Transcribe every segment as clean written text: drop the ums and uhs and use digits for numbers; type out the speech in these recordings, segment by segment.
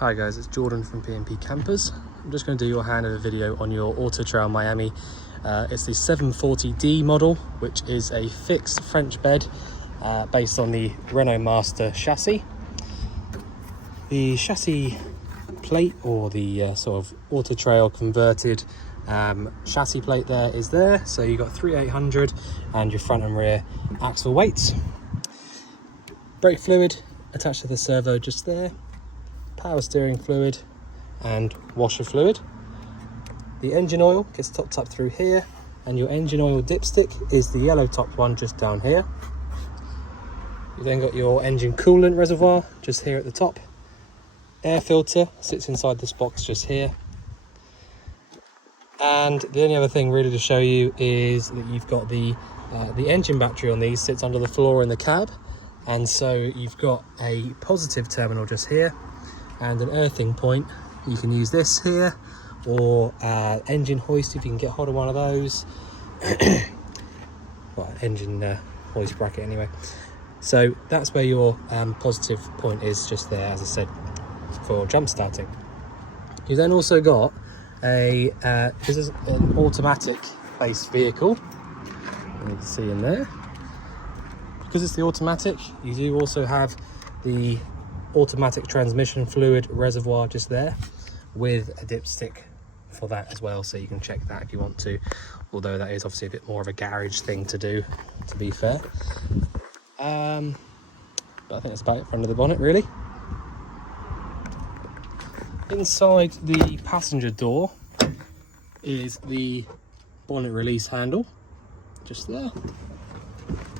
Hi guys, it's Jordan from P&P Campers. I'm just going to do your handover video on your AutoTrail Miami. It's the 740D model, which is a fixed French bed based on the Renault Master chassis. The chassis plate, or the sort of AutoTrail converted chassis plate is there. So you've got 3800 and your front and rear axle weights. Brake fluid attached to the servo just there. Power steering fluid and washer fluid. The engine oil gets topped up through here, and your engine oil dipstick is the yellow topped one just down here. You've then got your engine coolant reservoir just here at the top. Air filter sits inside this box just here. And the only other thing really to show you is that you've got the engine battery on these sits under the floor in the cab, and so you've got a positive terminal just here and an earthing point. You can use this here, or engine hoist if you can get hold of one of those. Well, engine hoist bracket anyway. So that's where your positive point is, just there, as I said, for jump starting. You then also got this is an automatic based vehicle, you can see in there. Because it's the automatic, you do also have the automatic transmission fluid reservoir just there, with a dipstick for that as well, so you can check that if you want to, although that is obviously a bit more of a garage thing to do, to be fair. But I think that's about it for under the bonnet really. Inside the passenger door is the bonnet release handle just there,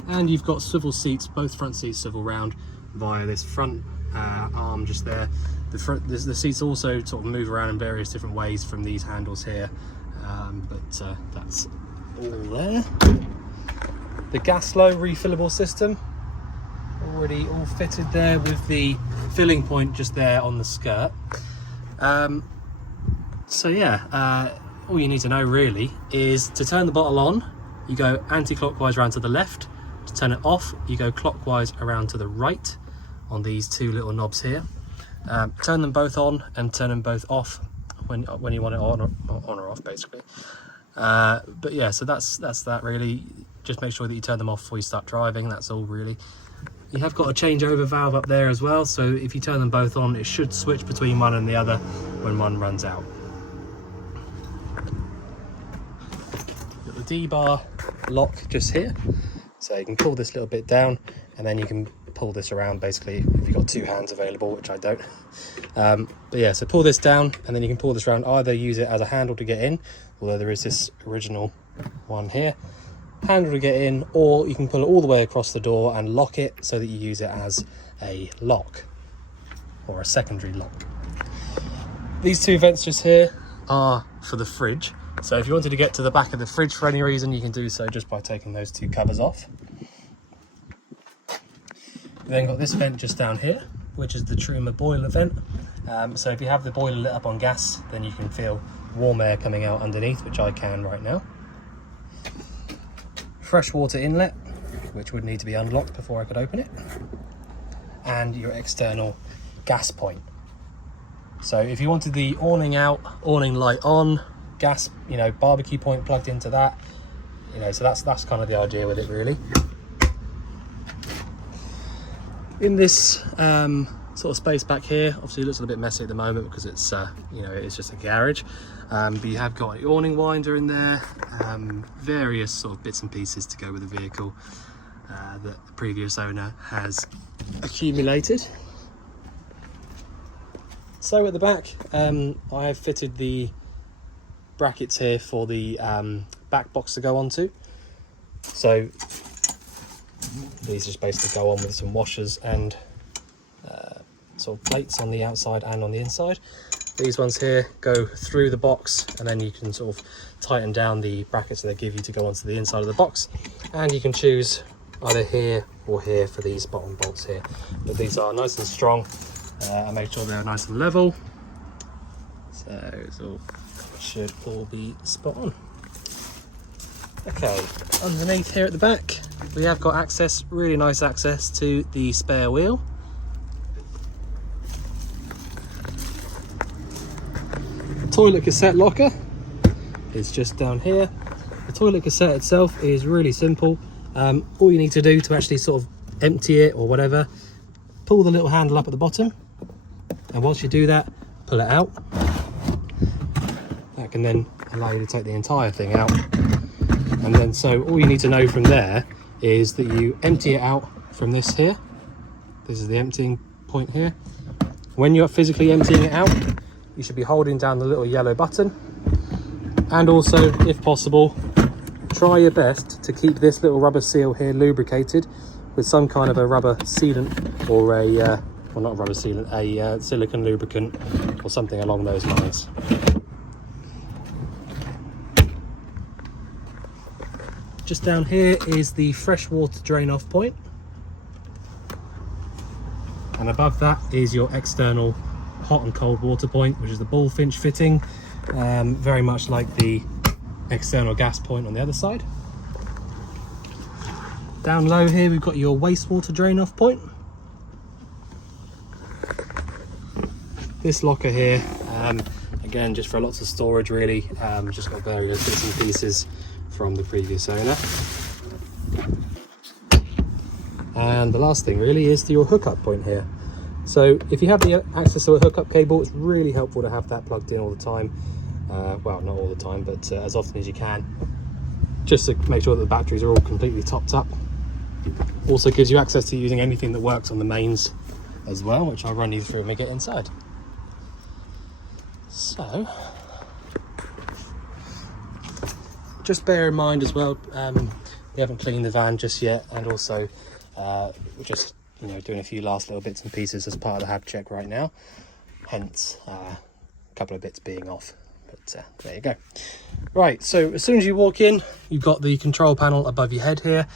and you've got swivel seats, both front seats swivel round via this front arm just there. The seats also sort of move around in various different ways from these handles here, but that's all there. The gas low refillable system already all fitted there, with the filling point just there on the skirt. So yeah, all you need to know really is to turn the bottle on, you go anti-clockwise around to the left. To turn it off, you go clockwise around to the right on these two little knobs here. Turn them both on and turn them both off when you want it on or off, basically. But yeah, so that's that really. Just make sure that you turn them off before you start driving. That's all really. You have got a changeover valve up there as well, so if you turn them both on, it should switch between one and the other when one runs out. Got the D-bar lock just here, so you can pull this little bit down, and then you can pull this around basically if you've got two hands available, which I don't. But yeah, so pull this down, and then you can pull this around. Either use it as a handle to get in, although there is this original one here, handle to get in, or you can pull it all the way across the door and lock it so that you use it as a lock or a secondary lock. These two vents just here are for the fridge, so if you wanted to get to the back of the fridge for any reason, you can do so just by taking those two covers off. We've then got this vent just down here, which is the Truma boiler vent. So if you have the boiler lit up on gas, then you can feel warm air coming out underneath, which I can right now. Freshwater inlet, which would need to be unlocked before I could open it, and your external gas point. So if you wanted the awning out, awning light on, gas, barbecue point plugged into that, so that's kind of the idea with it really. In this sort of space back here, obviously it looks a little bit messy at the moment because it's it's just a garage, but you have got an awning winder in there, various sort of bits and pieces to go with the vehicle that the previous owner has accumulated. So at the back, I have fitted the brackets here for the back box to go onto. So these just basically go on with some washers and sort of plates on the outside and on the inside. These ones here go through the box, and then you can sort of tighten down the brackets that they give you to go onto the inside of the box, and you can choose either here or here for these bottom bolts here. But these are nice and strong. I made sure they're nice and level, so it's all should all be spot on. Okay, underneath here at the back, we have got access, really nice access to the spare wheel. toilet cassette locker is just down here. The toilet cassette itself is really simple. All you need to do to actually sort of empty it or whatever, pull the little handle up at the bottom, and once you do that, pull it out. That can then allow you to take the entire thing out. And then so all you need to know from there is that you empty it out from this here. This is the emptying point here. When you're physically emptying it out, you should be holding down the little yellow button, and also, if possible, try your best to keep this little rubber seal here lubricated with some kind of a rubber sealant, or a well, not a rubber sealant, a silicone lubricant or something along those lines. Just down here is the freshwater drain off point, and above that is your external hot and cold water point, which is the bullfinch fitting, very much like the external gas point on the other side. Down low here we've got your wastewater drain off point. This locker here, again, just for lots of storage really, just got various bits and pieces from the previous owner. And the last thing really is your hookup point here. So if you have the access to a hookup cable, it's really helpful to have that plugged in all the time. Well, not all the time, but as often as you can, just to make sure that the batteries are all completely topped up. Also gives you access to using anything that works on the mains as well, which I'll run you through when we get inside. So just bear in mind as well, we haven't cleaned the van just yet, and also we're just doing a few last little bits and pieces as part of the hab check right now, hence a couple of bits being off, but there you go. Right, so as soon as you walk in, you've got the control panel above your head here.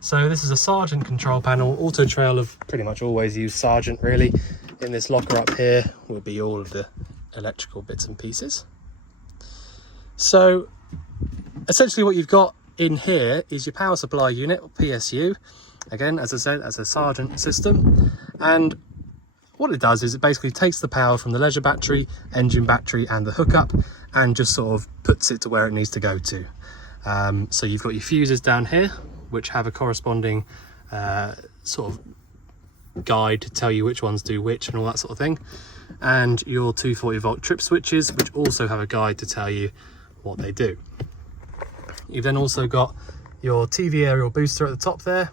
So this is a Sargent control panel. AutoTrail have pretty much always used Sargent really. In this locker up here will be all of the electrical bits and pieces. So essentially what you've got in here is your power supply unit, or PSU. Again, as I said, as a Sargent system. And what it does is it basically takes the power from the leisure battery, engine battery and the hookup, and just sort of puts it to where it needs to go to. So you've got your fuses down here, which have a corresponding sort of guide to tell you which ones do which and all that sort of thing. And your 240 volt trip switches, which also have a guide to tell you what they do. You've then also got your TV aerial booster at the top there,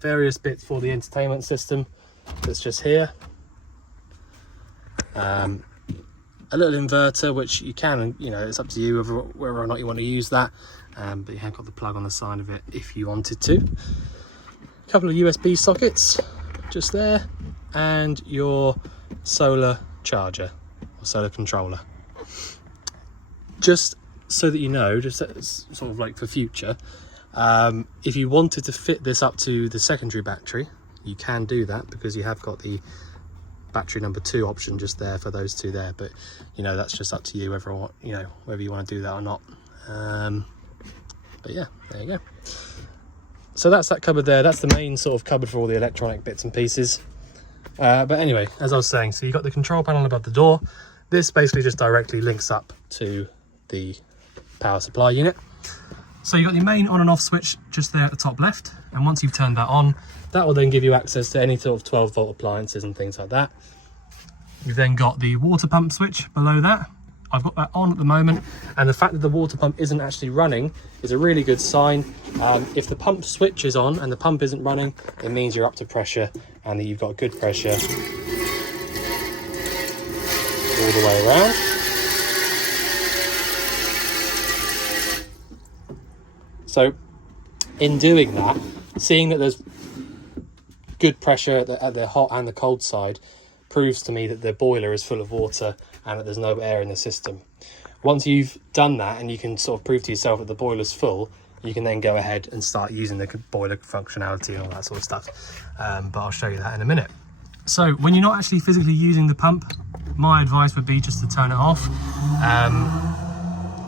various bits for the entertainment system that's just here, a little inverter which you can, it's up to you whether or not you want to use that, but you have got the plug on the side of it if you wanted to. A couple of USB sockets just there, and your solar charger or solar controller. Just so that you know, just sort of like for future, if you wanted to fit this up to the secondary battery, you can do that, because you have got the battery number 2 option just there for those two there, but that's just up to you whether you want to do that or not. But yeah, there you go. So that's that cupboard there. That's the main sort of cupboard for all the electronic bits and pieces. But anyway, as I was saying, so you've got the control panel above the door. This basically just directly links up to the power supply unit. So you've got your main on and off switch just there at the top left, and once you've turned that on, that will then give you access to any sort of 12 volt appliances and things like that. You've then got the water pump switch below that. I've got that on at the moment, and the fact that the water pump isn't actually running is a really good sign. If the pump switch is on and the pump isn't running, it means you're up to pressure and that you've got good pressure all the way around. So in doing that, seeing that there's good pressure at the hot and the cold side proves to me that the boiler is full of water and that there's no air in the system. Once you've done that and you can sort of prove to yourself that the boiler's full, you can then go ahead and start using the boiler functionality and all that sort of stuff. But I'll show you that in a minute. So when you're not actually physically using the pump, my advice would be just to turn it off.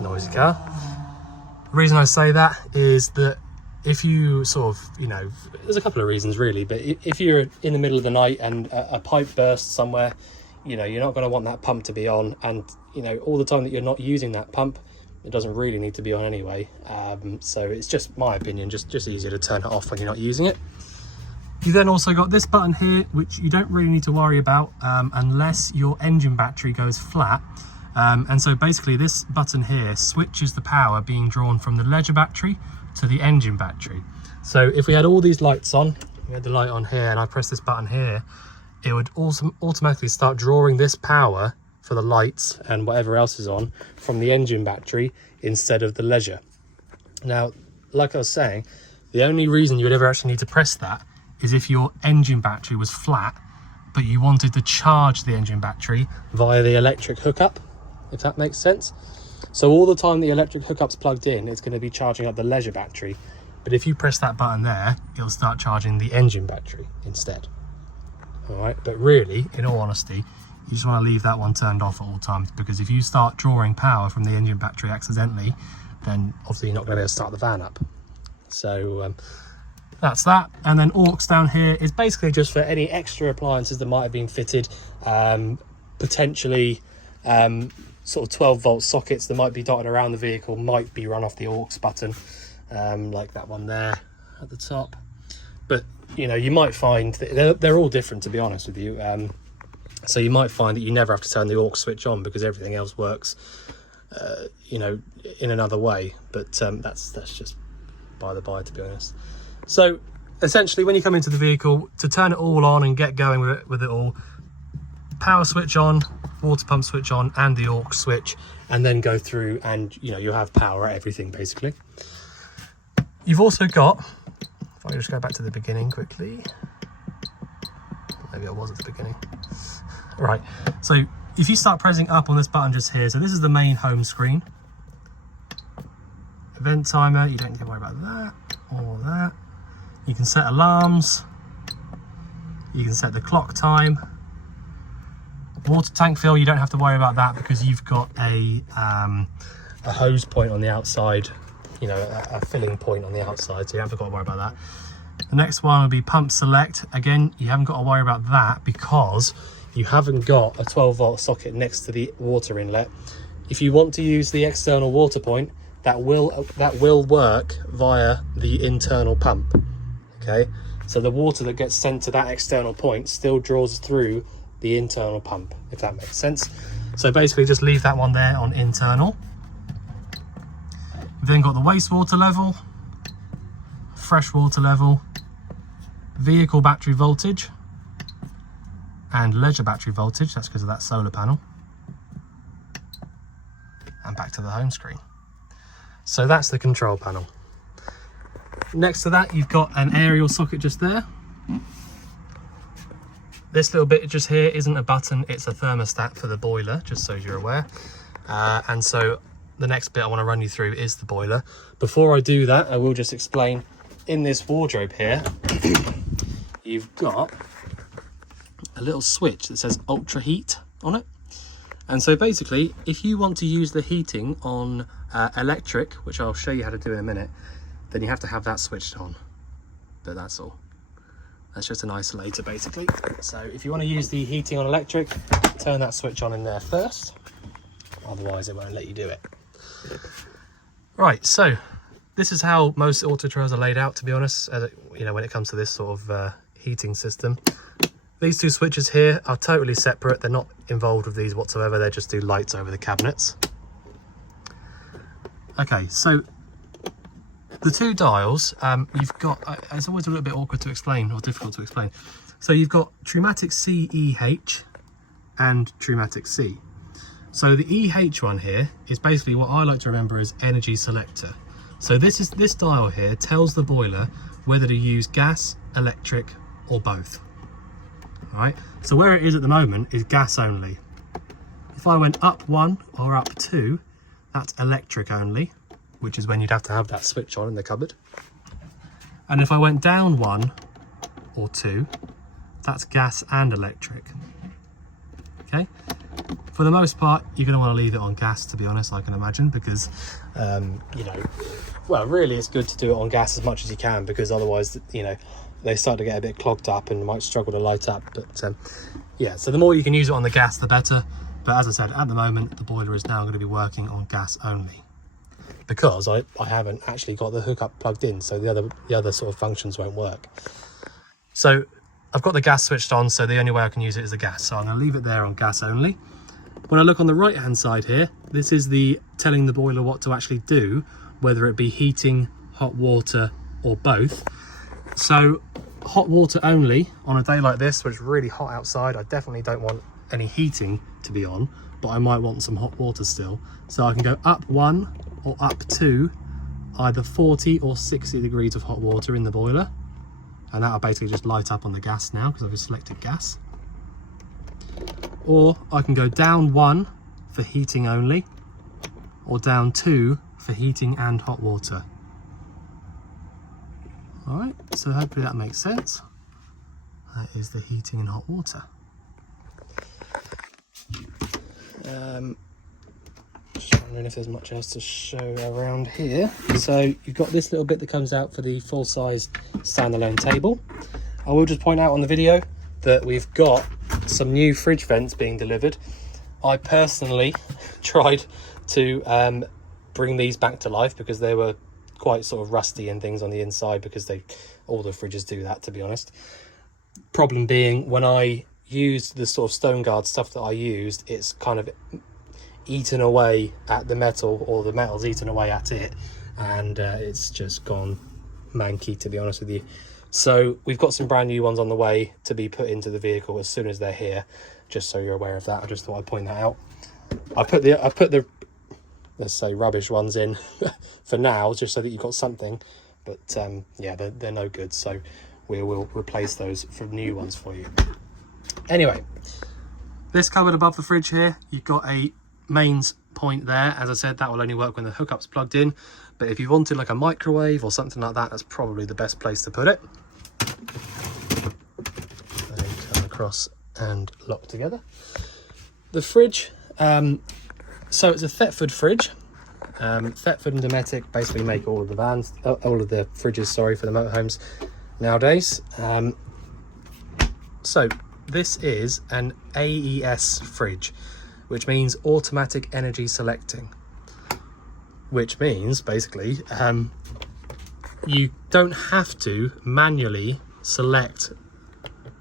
Noisy car. The reason I say that is that if you sort of, there's a couple of reasons really, but if you're in the middle of the night and a pipe bursts somewhere, you know, you're not going to want that pump to be on, and you know, all the time that you're not using that pump, it doesn't really need to be on anyway. So it's just my opinion, just easier to turn it off when you're not using it. You then also got this button here, which you don't really need to worry about unless your engine battery goes flat. And so basically this button here switches the power being drawn from the leisure battery to the engine battery. So if we had all these lights on, we had the light on here, and I press this button here, it would also automatically start drawing this power for the lights and whatever else is on from the engine battery instead of the leisure. Now, like I was saying, the only reason you would ever actually need to press that is if your engine battery was flat, but you wanted to charge the engine battery via the electric hookup, if that makes sense. So all the time the electric hookup's plugged in, it's going to be charging up the leisure battery. But if you press that button there, it'll start charging the engine battery instead. All right, but really, in all honesty, you just want to leave that one turned off at all times, because if you start drawing power from the engine battery accidentally, then obviously you're not going to be able to start the van up. So that's that. And then aux down here is basically just for any extra appliances that might have been fitted, potentially sort of 12-volt sockets that might be dotted around the vehicle, might be run off the aux button, like that one there at the top. But you know, you might find that they're all different, to be honest with you. So you might find that you never have to turn the aux switch on because everything else works, you know, in another way. But that's just by the by, to be honest. So essentially, when you come into the vehicle, to turn it all on and get going with it all, power switch on, water pump switch on, and the aux switch, and then go through, and you know, you'll have power at everything basically. You've also got, if I just go back to the beginning quickly, maybe I was at the beginning. Right, so if you start pressing up on this button just here, so this is the main home screen. Event timer, you don't need to worry about that or that. You can set alarms, you can set the clock time. Water tank fill, you don't have to worry about that because you've got a hose point on the outside, you know, a filling point on the outside, so you haven't got to worry about that. The next one will be pump select. Again, you haven't got to worry about that because you haven't got a 12-volt socket next to the water inlet. If you want to use the external water point, that will work via the internal pump. Okay, so the water that gets sent to that external point still draws through the internal pump, if that makes sense. So basically just leave that one there on internal. We've then got the wastewater level, freshwater level, vehicle battery voltage, and leisure battery voltage. That's because of that solar panel. And back to the home screen. So that's the control panel. Next to that, you've got an aerial socket just there. This little bit just here isn't a button, it's a thermostat for the boiler, just so you're aware. And so the next bit I want to run you through is the boiler. Before I do that, I will just explain, in this wardrobe here, you've got a little switch that says ultra heat on it. And so basically, if you want to use the heating on electric, which I'll show you how to do in a minute, then you have to have that switched on. But that's all. That's just an isolator basically. So if you want to use the heating on electric, turn that switch on in there first. Otherwise it won't let you do it. Right, so this is how most AutoTrails are laid out, to be honest, you know, when it comes to this sort of heating system. These two switches here are totally separate. They're not involved with these whatsoever. They just do lights over the cabinets. Okay, so the two dials, you've got, it's always a little bit awkward to explain, or difficult to explain. So you've got Trumatic CEH and Trumatic C. So the EH one here is basically what I like to remember as energy selector. So this dial here tells the boiler whether to use gas, electric, or both. All right, so where it is at the moment is gas only. If I went up 1 or up 2, that's electric only, which is when you'd have to have that switch on in the cupboard. And if I went down 1 or 2, that's gas and electric. Okay, for the most part, you're going to want to leave it on gas, to be honest, I can imagine, because, you know, well, really it's good to do it on gas as much as you can, because otherwise, you know, they start to get a bit clogged up and might struggle to light up. But yeah, so the more you can use it on the gas, the better. But as I said, at the moment, the boiler is now going to be working on gas only, because I haven't actually got the hookup plugged in, so the other sort of functions won't work. So I've got the gas switched on, so the only way I can use it is the gas. So I'm going to leave it there on gas only. When I look on the right hand side here, this is the telling the boiler what to actually do, whether it be heating, hot water, or both. So hot water only on a day like this where it's really hot outside. I definitely don't want any heating to be on, but I might want some hot water still. So I can go up 1 or up to either 40 or 60 degrees of hot water in the boiler, and that'll basically just light up on the gas now because I've just selected gas. Or I can go down 1 for heating only, or down 2 for heating and hot water. All right, so hopefully that makes sense. That is the heating and hot water. Just wondering if there's much else to show around here. So you've got this little bit that comes out for the full-size standalone table. I will just point out on the video that we've got some new fridge vents being delivered. I personally tried to bring these back to life because they were quite sort of rusty and things on the inside, because all the fridges do that, to be honest. Problem being, when I used the sort of stone guard stuff that I used, it's kind of eaten away at the metal, or the metal's eaten away at it, and it's just gone manky, to be honest with you. So we've got some brand new ones on the way to be put into the vehicle as soon as they're here, just so you're aware of that. I just thought I'd point that out. I put the let's say rubbish ones in for now, just so that you've got something, but yeah, they're no good, so we will replace those for new ones for you. Anyway, this cupboard above the fridge here, you've got a mains point there. As I said, that will only work when the hookup's plugged in, but if you wanted like a microwave or something like that, that's probably the best place to put it. They come across and lock together. The fridge, so it's a Thetford fridge. Thetford and Dometic basically make all of the fridges, sorry, for the motorhomes nowadays. So this is an AES fridge, which means automatic energy selecting, which means basically you don't have to manually select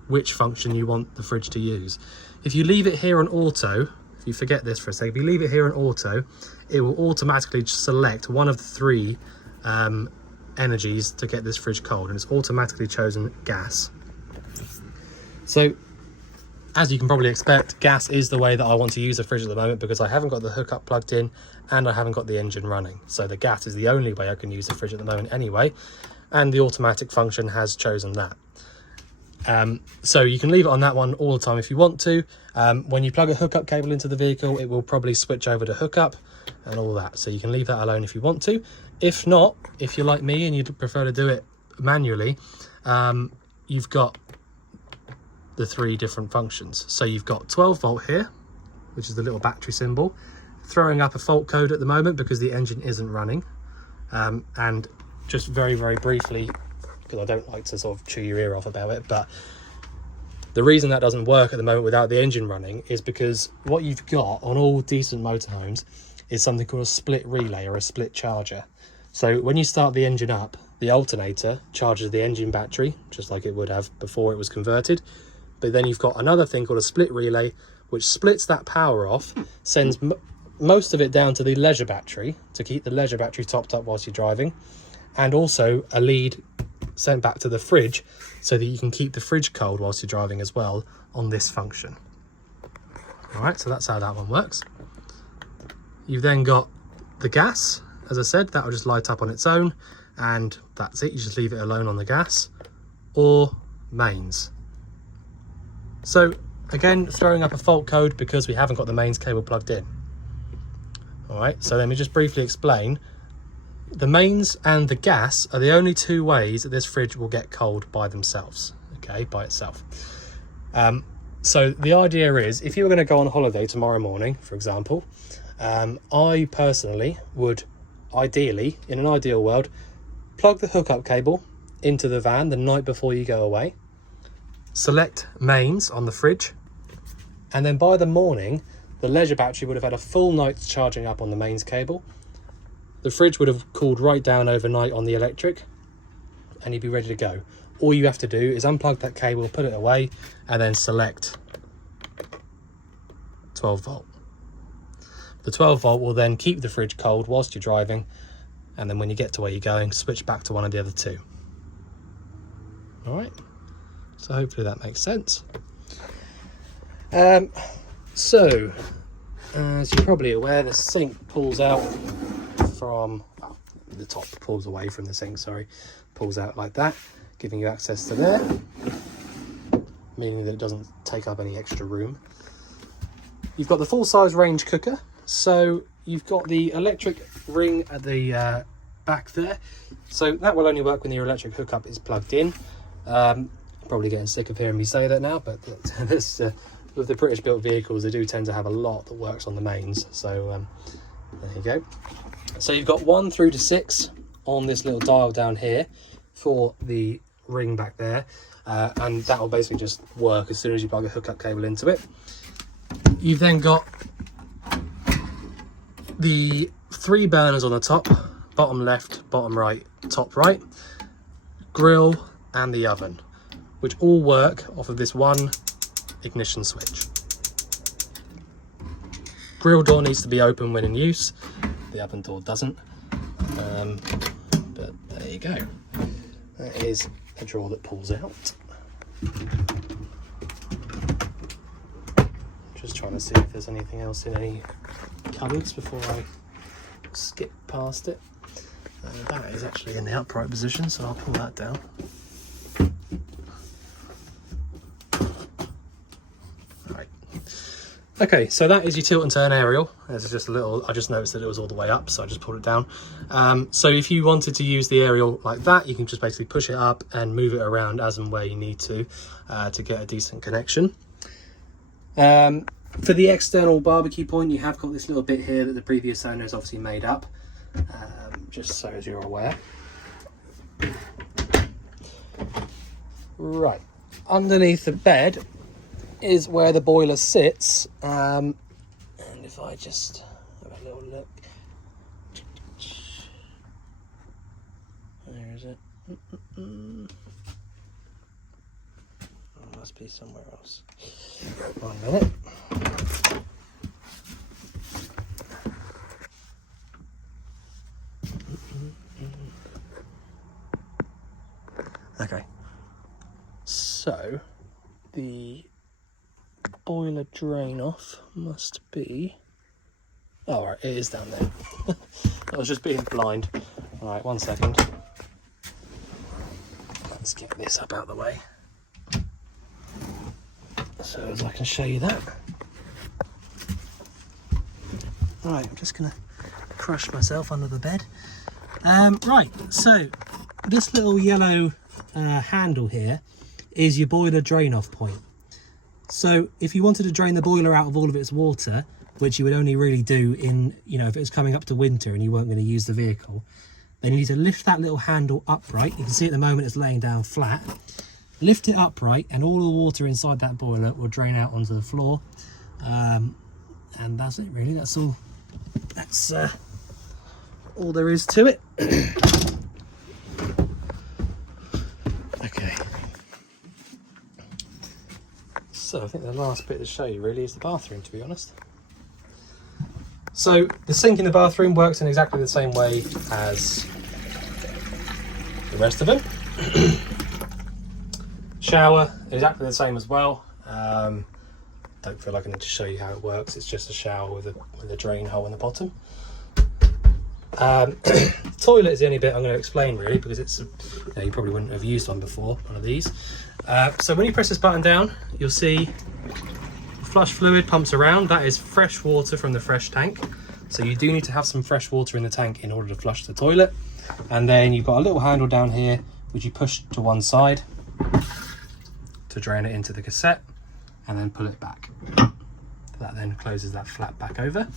which function you want the fridge to use. If you leave it here on auto, if you forget this for a second, if you leave it here on auto, it will automatically select one of the 3 energies to get this fridge cold, and it's automatically chosen gas. So as you can probably expect, gas is the way that I want to use the fridge at the moment, because I haven't got the hookup plugged in and I haven't got the engine running. So the gas is the only way I can use the fridge at the moment anyway, and the automatic function has chosen that. So you can leave it on that one all the time if you want to. When you plug a hookup cable into the vehicle, it will probably switch over to hookup and all that. So you can leave that alone if you want to. If not, if you're like me and you'd prefer to do it manually, you've got the 3 different functions. So you've got 12 volt here, which is the little battery symbol, throwing up a fault code at the moment because the engine isn't running. And just very, very briefly, because I don't like to sort of chew your ear off about it, but the reason that doesn't work at the moment without the engine running is because what you've got on all decent motorhomes is something called a split relay or a split charger. So when you start the engine up, the alternator charges the engine battery, just like it would have before it was converted. But then you've got another thing called a split relay, which splits that power off, sends most of it down to the leisure battery to keep the leisure battery topped up whilst you're driving, and also a lead sent back to the fridge so that you can keep the fridge cold whilst you're driving as well on this function. All right, so that's how that one works. You've then got the gas. As I said, that will just light up on its own, and that's it. You just leave it alone on the gas, or mains. So again, throwing up a fault code because we haven't got the mains cable plugged in. All right, so let me just briefly explain. The mains and the gas are the only 2 ways that this fridge will get cold by themselves, okay, by itself. So the idea is, if you were going to go on holiday tomorrow morning, for example, I personally would ideally, in an ideal world, plug the hookup cable into the van the night before you go away. Select mains on the fridge, and then by the morning the leisure battery would have had a full night's charging up on the mains cable. The fridge would have cooled right down overnight on the electric, and you'd be ready to go. All you have to do is unplug that cable, put it away, and then select 12 volt. The 12 volt will then keep the fridge cold whilst you're driving, and then when you get to where you're going, switch back to one of the other two. All right, so hopefully that makes sense. So as you're probably aware, the sink pulls out from, well, the top pulls away from the sink, sorry, pulls out like that, giving you access to there, meaning that it doesn't take up any extra room. You've got the full-size range cooker, so you've got the electric ring at the back there, so that will only work when your electric hookup is plugged in. Probably getting sick of hearing me say that now, but this, with the British built vehicles, they do tend to have a lot that works on the mains, so there you go. So you've got 1 through to 6 on this little dial down here for the ring back there, and that will basically just work as soon as you plug a hookup cable into it. You've then got the 3 burners on the top, bottom left, bottom right, top right, grill and the oven, which all work off of this one ignition switch. Grill door needs to be open when in use, the oven door doesn't, but there you go. That is a drawer that pulls out. Just trying to see if there's anything else in any cupboards before I skip past it. That is actually in the upright position, so I'll pull that down. Right. Okay, so that is your tilt and turn aerial. There's just a little, I just noticed that it was all the way up, so I just pulled it down. So if you wanted to use the aerial like that, you can just basically push it up and move it around as and where you need to get a decent connection. For the external barbecue point, you have got this little bit here that the previous owner has obviously made up, just so as you're aware. Right, underneath the bed is where the boiler sits, and if I just have a little look, where is it? Oh, it must be somewhere else. 1 minute. Okay, so the boiler drain off must be, oh right, it is down there. I was just being blind. All right, 1 second. Let's get this up out of the way so as I can show you that. All right, I'm just gonna crush myself under the bed. Right, so this little yellow handle here is your boiler drain off point. So if you wanted to drain the boiler out of all of its water, which you would only really do in, you know, if it was coming up to winter and you weren't going to use the vehicle, then you need to lift that little handle upright. You can see at the moment it's laying down flat. Lift it upright and all the water inside that boiler will drain out onto the floor. And that's it really, that's all there is to it. Okay. So I think the last bit to show you really is the bathroom, to be honest. So the sink in the bathroom works in exactly the same way as the rest of it. Shower, exactly the same as well. Don't feel like I need to show you how it works. It's just a shower with a drain hole in the bottom. Toilet is the only bit I'm going to explain really, because it's, you know, you probably wouldn't have used one before, one of these. So when you press this button down, you'll see flush fluid pumps around. That is fresh water from the fresh tank. So you do need to have some fresh water in the tank in order to flush the toilet. And then you've got a little handle down here, which you push to one side to drain it into the cassette, and then pull it back. That then closes that flap back over.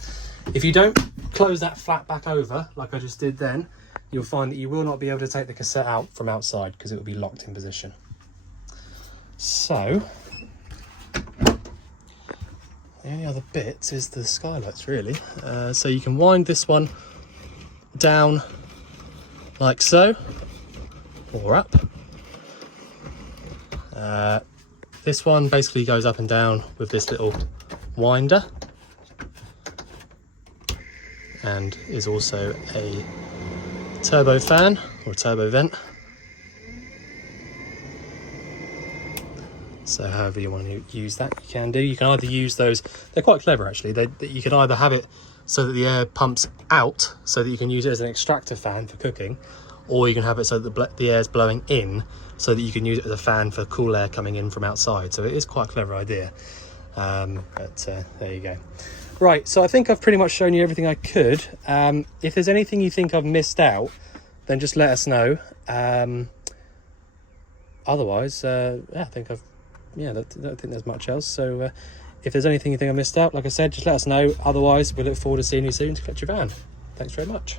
If you don't close that flap back over, like I just did then, you'll find that you will not be able to take the cassette out from outside because it will be locked in position. So the only other bit is the skylights really. So you can wind this one down like so, or up. This one basically goes up and down with this little winder, and is also a turbo fan or a turbo vent. So however you want to use that, you can do. You can either use those, they're quite clever actually. You can either have it so that the air pumps out so that you can use it as an extractor fan for cooking, or you can have it so that the air's blowing in so that you can use it as a fan for cool air coming in from outside. So it is quite a clever idea. But there you go. Right, so I think I've pretty much shown you everything I could. If there's anything you think I've missed out, then just let us know. Otherwise, yeah, I think I've, yeah, I don't think there's much else. So if there's anything you think I missed out, like I said, just let us know. Otherwise, we look forward to seeing you soon to collect your van. Thanks very much.